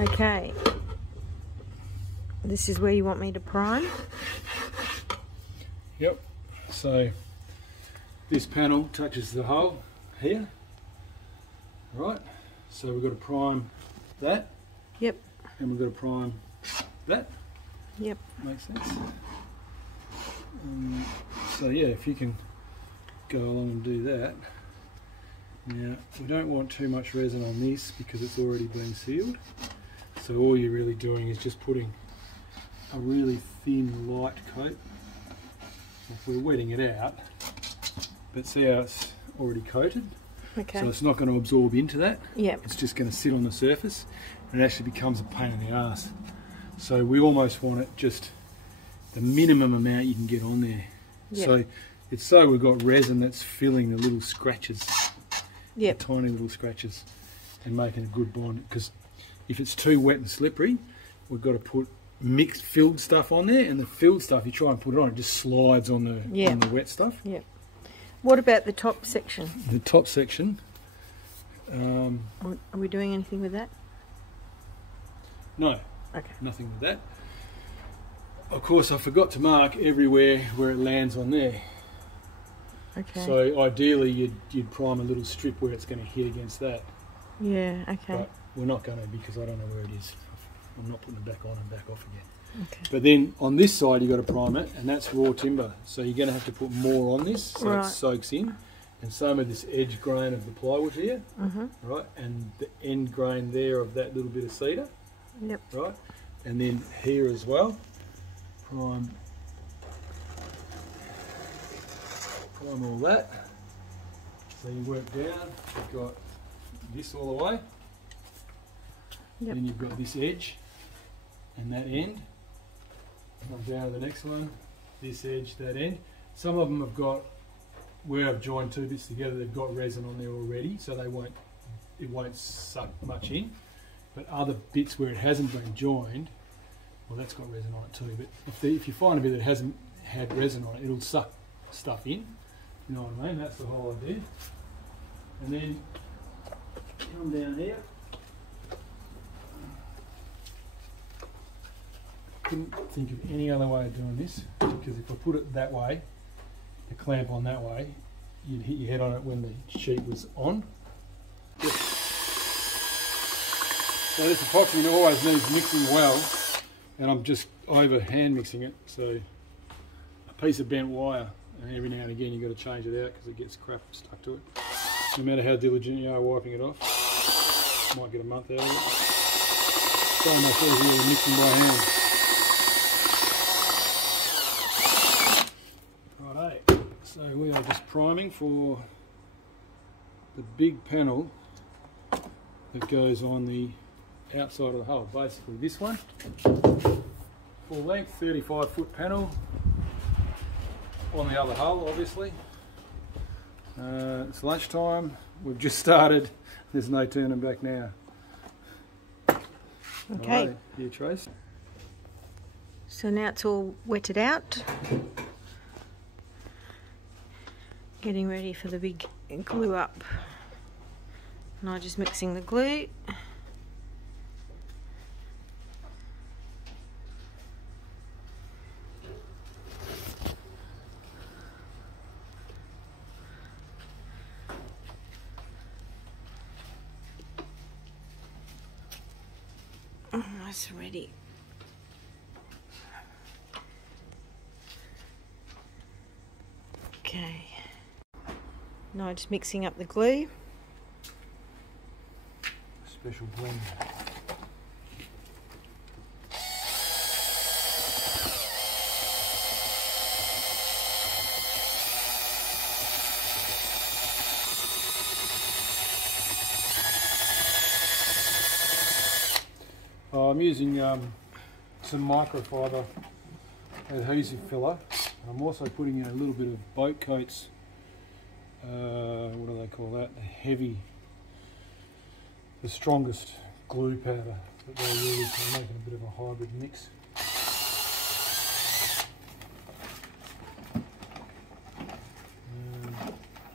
Okay. This is where you want me to prime? Yep. So this panel touches the hole here. Right. So we've got to prime that. Yep. And we've got to prime that. Yep. Makes sense. So yeah, if you can go along and do that. Now we don't want too much resin on this because it's already been sealed. So all you're really doing is just putting a really thin light coat. If we're wetting it out, but see how it's already coated? Okay. So it's not going to absorb into that. Yep. It's just going to sit on the surface and it actually becomes a pain in the arse. So we almost want it just the minimum amount you can get on there. Yep. So it's so we've got resin that's filling the little scratches, yep. the tiny little scratches, and making a good bond. Because if it's too wet and slippery, we've got to put mixed filled stuff on there, and the filled stuff you try and put it on, it just slides on the wet stuff. Yep. What about the top section? The top section. Are we doing anything with that? No. Okay. Nothing with that. Of course, I forgot to mark everywhere where it lands on there. Okay. So ideally, you'd prime a little strip where it's going to hit against that. Yeah. Okay. But we're not going to because I don't know where it is. I'm not putting it back on and back off again. Okay. But then on this side, you've got to prime it, and that's raw timber. So you're going to have to put more on this so it soaks in. And same with this edge grain of the plywood here, right? And the end grain there of that little bit of cedar, right? And then here as well, prime all that. So you work down, you've got this all the way. Then you've got this edge and that end. Come down to the next one, this edge, that end. Some of them have got, where I've joined two bits together, they've got resin on there already, so it won't suck much in. But other bits where it hasn't been joined, well, that's got resin on it too. But if you find a bit that hasn't had resin on it, it'll suck stuff in. You know what I mean? That's the whole idea. And then come down here. Couldn't think of any other way of doing this, because if I put it that way, the clamp on that way, you'd hit your head on it when the sheet was on. Yep. So this epoxy always needs mixing well, and I'm just over hand mixing it. So a piece of bent wire, and every now and again you've got to change it out because it gets crap stuck to it. No matter how diligent you are wiping it off, might get a month out of it. So much easier than mixing by hand. So we are just priming for the big panel that goes on the outside of the hull. Basically this one, full length, 35-foot panel on the other hull, obviously. It's lunchtime, we've just started, there's no turning back now. Okay. Right, here, Trace. So now it's all wetted out. Getting ready for the big glue up. And I'm just mixing the glue. Almost ready. Okay. Now just mixing up the glue. Special blend. I'm using some microfiber adhesive filler. I'm also putting in a little bit of boat coats. What do they call that? The strongest glue powder that they use. I'm making a bit of a hybrid mix.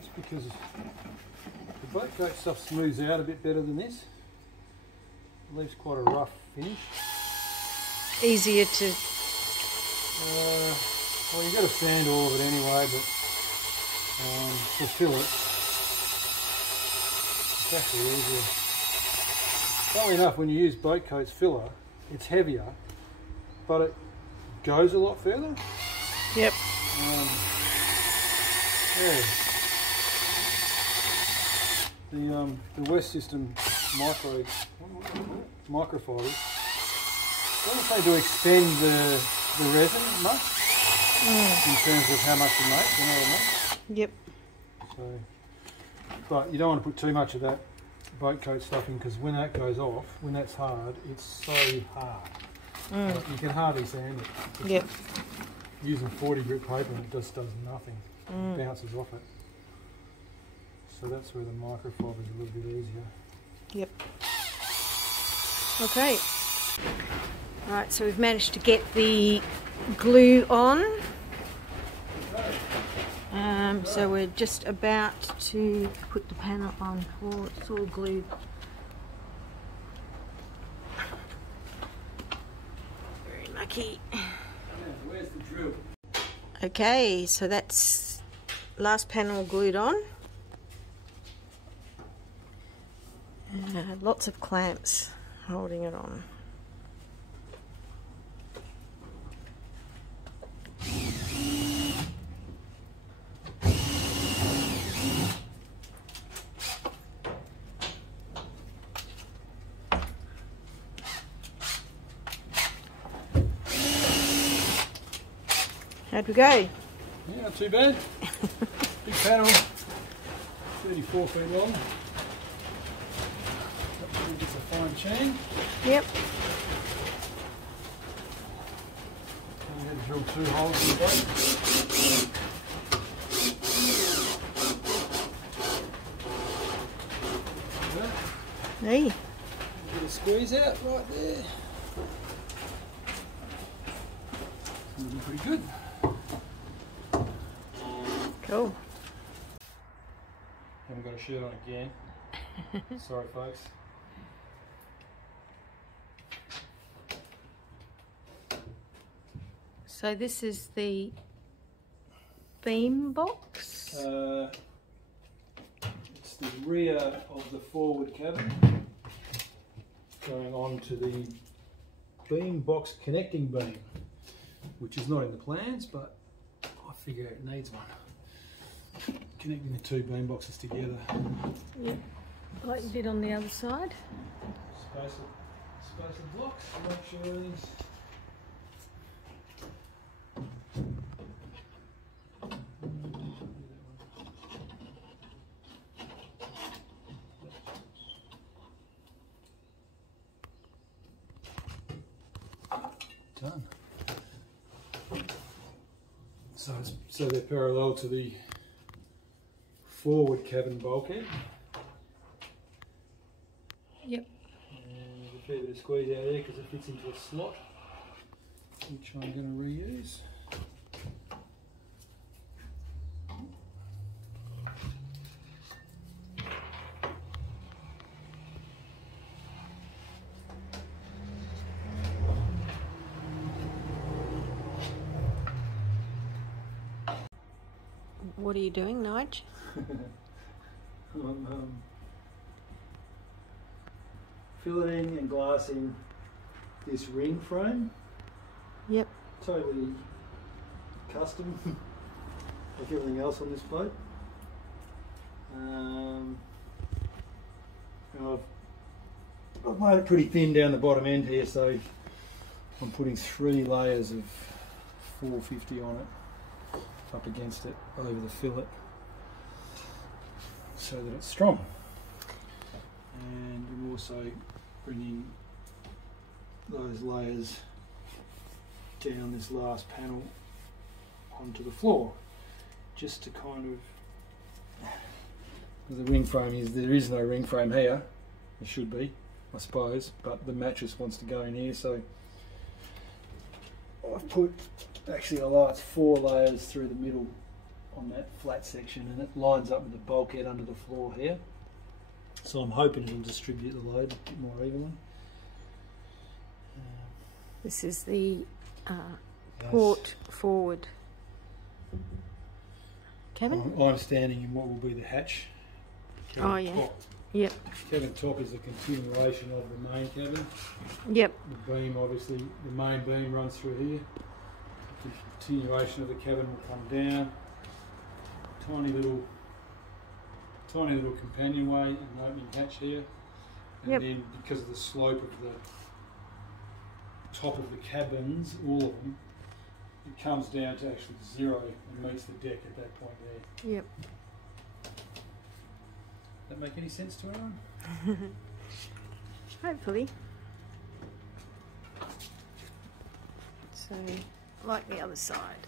Just because the boat coat stuff smooths out a bit better than this. leaves quite a rough finish. Easier to... Well, you've got to sand all of it anyway, but to fill it, it's actually easier. Funnily enough, when you use boat coats filler, it's heavier, but it goes a lot further. Yep. Yeah. The West System microfibers, don't say to extend the resin much in terms of how much you make, you know what I mean? Yep. So, but you don't want to put too much of that boat coat stuff in, because when that goes off, when that's hard, it's so hard. Like, you can hardly sand it. Yep. Using 40 grit paper, it just does nothing. It bounces off it. So that's where the microfiber is a little bit easier. Yep. Okay. Right, so we've managed to get the glue on. So we're just about to put the panel on. Oh, it's all glued. Very lucky. Where's the drill? Okay, so that's last panel glued on. Lots of clamps holding it on. How'd we go? Yeah, not too bad. Big panel, 34 feet long. It's a fine chain. Yep. I'm going to drill 2 holes in the boat. Hey. Get a squeeze out right there. Looking pretty good. Cool. Haven't got a shirt on again. Sorry, folks. So this is the beam box. It's the rear of the forward cabin going on to the beam box connecting beam, which is not in the plans, but I figure it needs one. Connecting the 2 beam boxes together. Yep, like you did on the other side. Space of blocks to make sure everything's done. So they're parallel to the forward cabin bulkhead. Yep. And there's a fair bit of squeeze out there because it fits into a slot, which I'm going to reuse. What are you doing, Nige? I'm filleting and glassing this ring frame. Yep. Totally custom, like everything else on this boat. And I've made it pretty thin down the bottom end here, so I'm putting 3 layers of 450 on it, up against it, over the fillet, so that it's strong. And I'm also bringing those layers down this last panel onto the floor, just to kind of, the ring frame is, there is no ring frame here, there should be, I suppose, but the mattress wants to go in here, so I've put, actually I like 4 layers through the middle on that flat section, and it lines up with the bulkhead under the floor here, so I'm hoping it'll distribute the load a bit more evenly. This is the Yes. port forward cabin. I'm standing in what will be the hatch. Oh, yeah. Top. Yep, Cabin top is a continuation of the main cabin. yep, The beam, obviously, the main beam runs through here. The continuation of the cabin will come down. Tiny little companionway and opening hatch here. And Yep. then because of the slope of the top of the cabins, all of them, it comes down to actually zero and meets the deck at that point there. yep. That make any sense to anyone? Hopefully. So, like the other side.